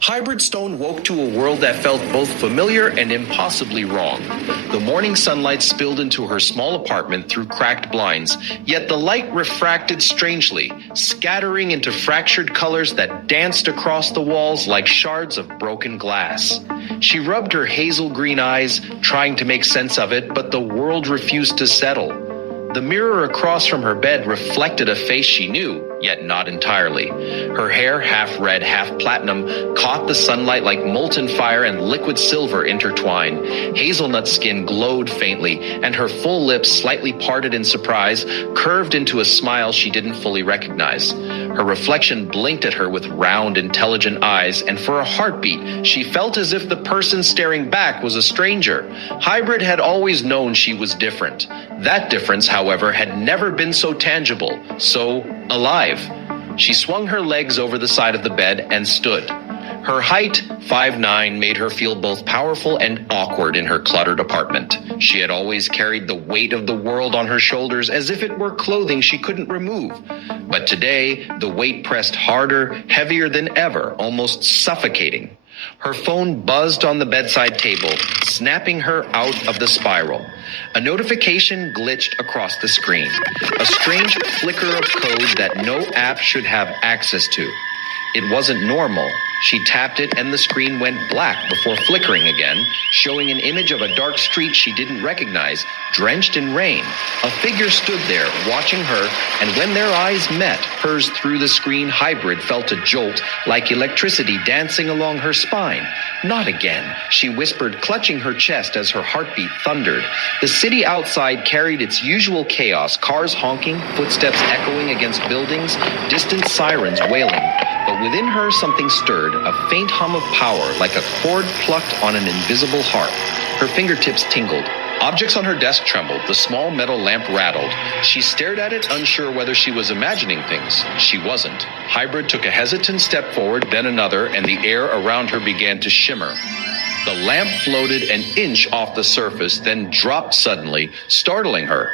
HybridStone woke to a world that felt both familiar and impossibly wrong. The morning sunlight spilled into her small apartment through cracked blinds, yet the light refracted strangely, scattering into fractured colors that danced across the walls like shards of broken glass. She rubbed her hazel green eyes, trying to make sense of it, but the world refused to settle. The mirror across from her bed reflected a face she knew, yet not entirely. Her hair, half red, half platinum, caught the sunlight like molten fire and liquid silver intertwined. Hazelnut skin glowed faintly, and her full lips, slightly parted in surprise, curved into a smile she didn't fully recognize. Her reflection blinked at her with round, intelligent eyes, and for a heartbeat, she felt as if the person staring back was a stranger. Hybrid had always known she was different. That difference, however, had never been so tangible, so alive. She swung her legs over the side of the bed and stood. Her height, 5'9", made her feel both powerful and awkward in her cluttered apartment. She had always carried the weight of the world on her shoulders as if it were clothing she couldn't remove. But today, the weight pressed harder, heavier than ever, almost suffocating. Her phone buzzed on the bedside table, snapping her out of the spiral. A notification glitched across the screen, a strange flicker of code that no app should have access to. It wasn't normal. She tapped it and the screen went black before flickering again, showing an image of a dark street she didn't recognize, drenched in rain. A figure stood there, watching her, and when their eyes met, hers through the screen, Hybrid felt a jolt, like electricity dancing along her spine. Not again, she whispered, clutching her chest as her heartbeat thundered. The city outside carried its usual chaos, cars honking, footsteps echoing against buildings, distant sirens wailing. But within her something stirred, a faint hum of power, like a cord plucked on an invisible harp. Her fingertips tingled. Objects on her desk trembled. The small metal lamp rattled. She stared at it, unsure whether she was imagining things. She wasn't. Hybrid took a hesitant step forward, then another, and the air around her began to shimmer. The lamp floated an inch off the surface, then dropped suddenly, startling her.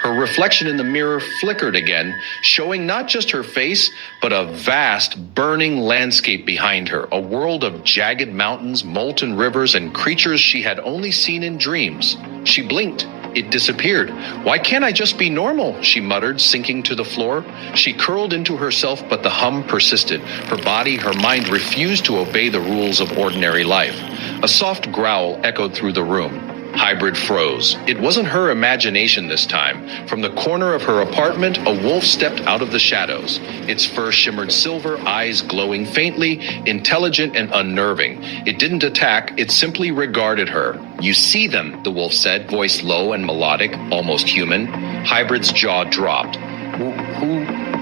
Her reflection in the mirror flickered again, showing not just her face, but a vast, burning landscape behind her, a world of jagged mountains, molten rivers, and creatures she had only seen in dreams. She blinked. It disappeared. Why can't I just be normal? She muttered, sinking to the floor. She curled into herself, but the hum persisted. Her body, her mind refused to obey the rules of ordinary life. A soft growl echoed through the room. Hybrid froze. It wasn't her imagination this time. From the corner of her apartment, a wolf stepped out of the shadows. Its fur shimmered silver, eyes glowing faintly, intelligent and unnerving. It didn't attack, it simply regarded her. "You see them," the wolf said, voice low and melodic, almost human. Hybrid's jaw dropped.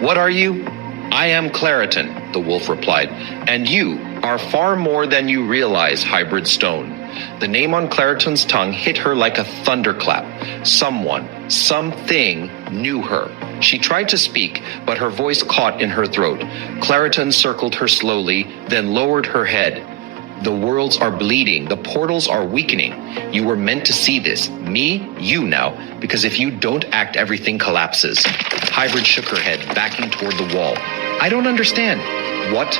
What are you?" "I am Claritin," the wolf replied. "And you are far more than you realize, HybridStone." The name on Claritin's tongue hit her like a thunderclap. Someone, something knew her. She tried to speak, but her voice caught in her throat. Claritin circled her slowly, then lowered her head. "The worlds are bleeding. The portals are weakening. You were meant to see this. Me, you now. Because if you don't act, everything collapses." Hybrid shook her head, backing toward the wall. "I don't understand." What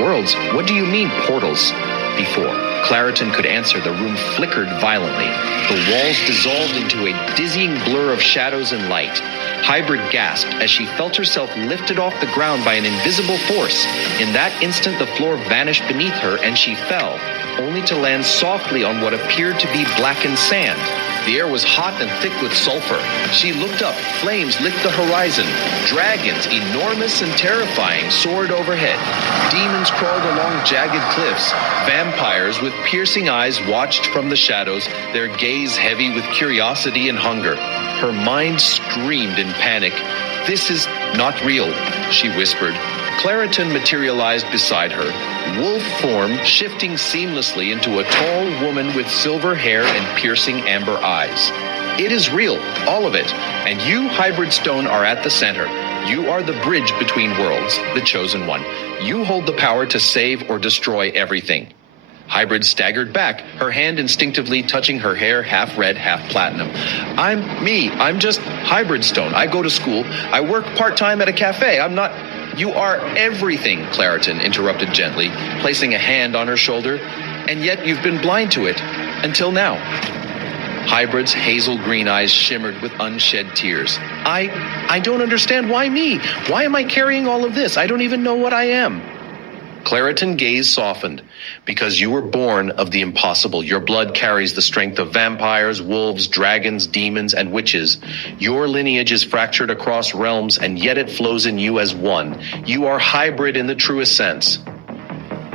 worlds? What do you mean, portals?" Before Claritin could answer, the room flickered violently. The walls dissolved into a dizzying blur of shadows and light. Hybrid gasped as she felt herself lifted off the ground by an invisible force. In that instant, the floor vanished beneath her and she fell, only to land softly on what appeared to be blackened sand. The air was hot and thick with sulfur. She looked up. Flames lit the horizon. Dragons, enormous and terrifying, soared overhead. Demons crawled along jagged cliffs. Vampires with piercing eyes watched from the shadows, their gaze heavy with curiosity and hunger. Her mind screamed in panic. "This is not real," she whispered. Claritin materialized beside her, wolf form shifting seamlessly into a tall woman with silver hair and piercing amber eyes. "It is real, all of it, and you, HybridStone, are at the center. You are the bridge between worlds, the chosen one. You hold the power to save or destroy everything." Hybrid staggered back, her hand instinctively touching her hair, half red, half platinum. I'm just HybridStone. I go to school. I work part-time at a cafe. I'm not..." You are everything, Claritin interrupted gently, placing a hand on her shoulder, and yet you've been blind to it until now. Hybrid's hazel green eyes shimmered with unshed tears. I don't understand. Why me? Why am I carrying all of this? I don't even know what I am. Claritin's gaze softened. Because you were born of the impossible. Your blood carries the strength of vampires, wolves, dragons, demons, and witches. Your lineage is fractured across realms, and yet it flows in you as one. You are hybrid in the truest sense.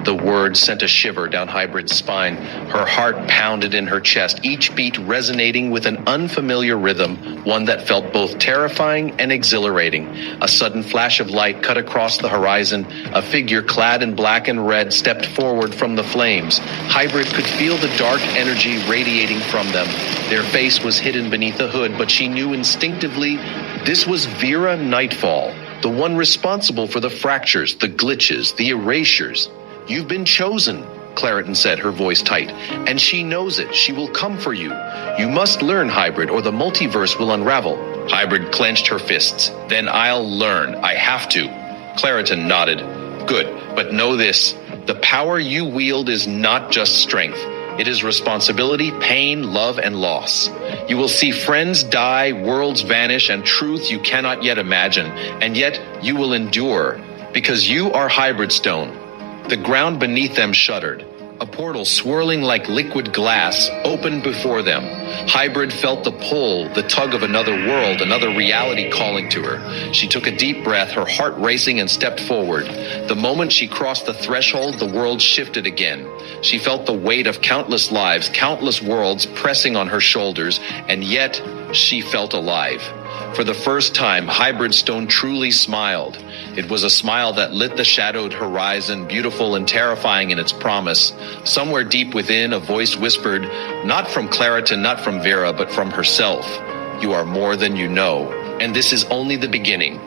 The word sent a shiver down Hybrid's spine. Her heart pounded in her chest, each beat resonating with an unfamiliar rhythm, one that felt both terrifying and exhilarating. A sudden flash of light cut across the horizon. A figure clad in black and red stepped forward from the flames. Hybrid could feel the dark energy radiating from them. Their face was hidden beneath a hood, but she knew instinctively this was Vera Nightfall, the one responsible for the fractures, the glitches, the erasures. You've been chosen, Claritin said, her voice tight, and she knows it. She will come for you. You must learn, Hybrid, or the multiverse will unravel. Hybrid clenched her fists. Then I'll learn. I have to. Claritin nodded. Good, but know this. The power you wield is not just strength. It is responsibility, pain, love, and loss. You will see friends die, worlds vanish, and truth you cannot yet imagine. And yet you will endure, because you are HybridStone. The ground beneath them shuddered. A portal swirling like liquid glass opened before them. Hybrid felt the pull, the tug of another world, another reality calling to her. She took a deep breath, her heart racing, and stepped forward. The moment she crossed the threshold, the world shifted again. She felt the weight of countless lives, countless worlds pressing on her shoulders, and yet she felt alive. For the first time, HybridStone truly smiled. It was a smile that lit the shadowed horizon, beautiful and terrifying in its promise. Somewhere deep within, a voice whispered, not from Claritin, not from Vera, but from herself. You are more than you know, and this is only the beginning.